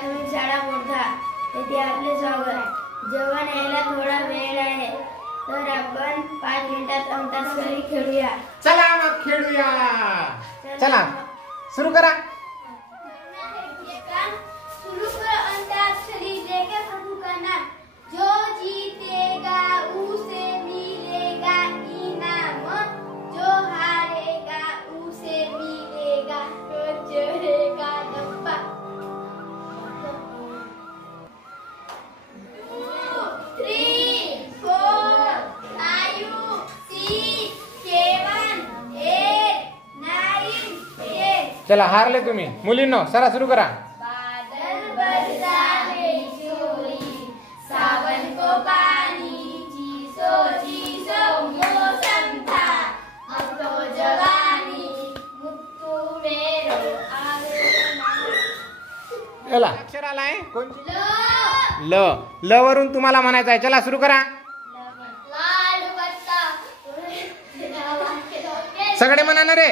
प्राथमिक शाळा मोठा येथे आपले स्वागत। जेवण यायला थोडा वेळ आहे, तर आपण 5 मिनिटात अंताक्षरी खेळूया। चला मग खेळूया। चला सुरू करा। शुरू करो अंताक्षरी, लेके प्रभु का नाम, जो जीतेगा उसे मिलेगा इनाम, जो हारेगा उसे मिलेगा चढ़ेगा डब्बा। 2, 3, 4, 5, 6, 7, 8, 9, 10। चला हारले तुम्ही मुलींनो, सरा सुरू करा। बादल बरसाने चोरी, सावन को पानी, चीसो चीसो मौसम था, अब तो जवानी मुत्तू मेरो चला अक्षर आलाय कोणती? ल ल। ल वरून तुम्हाला म्हणायचं आहे। चला सुरू करा। लाल बत्ता सगळे म्हणा ना रे।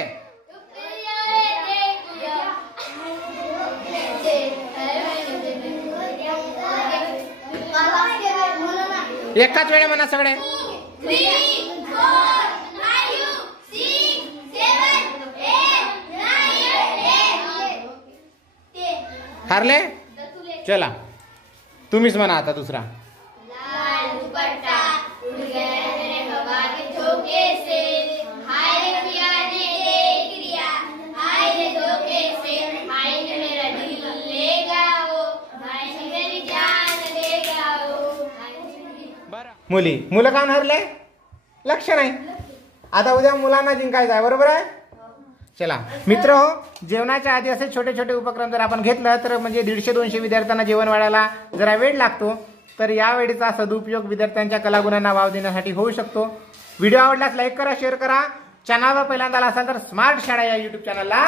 एकाच वेळे म्हणा सगळे। 3, 4, 5, 6, 7, 8, 9, 10। हारले? चला तुम्हीच म्हणा आता दुसरा। लाल दुपट्टा उड़ गया मेरे हवा के झोंके से, हाय रे पिया ने देख लिया, हाय रे धोखे से, हाय रे मेरा दिल ले जाओ, हाय रे मेरी जान ले जाओ। मुली मुलं का हरले? लक्ष नाही। आता उद्या मुलांना जिंकायचं आहे, बरोबर आहे? चला मित्र हो, जेवणाच्या आधी असे छोटे छोटे उपक्रम जर आपण घेतलं तर म्हणजे 150-200 विद्यार्थ्यांना जेवण वाढायला जरा वेळ लागतो, तर या वेळेचा सदुपयोग विद्यार्थ्यांच्या कलागुणांना वाव देण्यासाठी होऊ शकतो। व्हिडिओ आवडल्यास लाईक करा, शेअर करा। चॅनलवर पहिल्यांदा असाल तर स्मार्ट शाळा या YouTube चॅनलला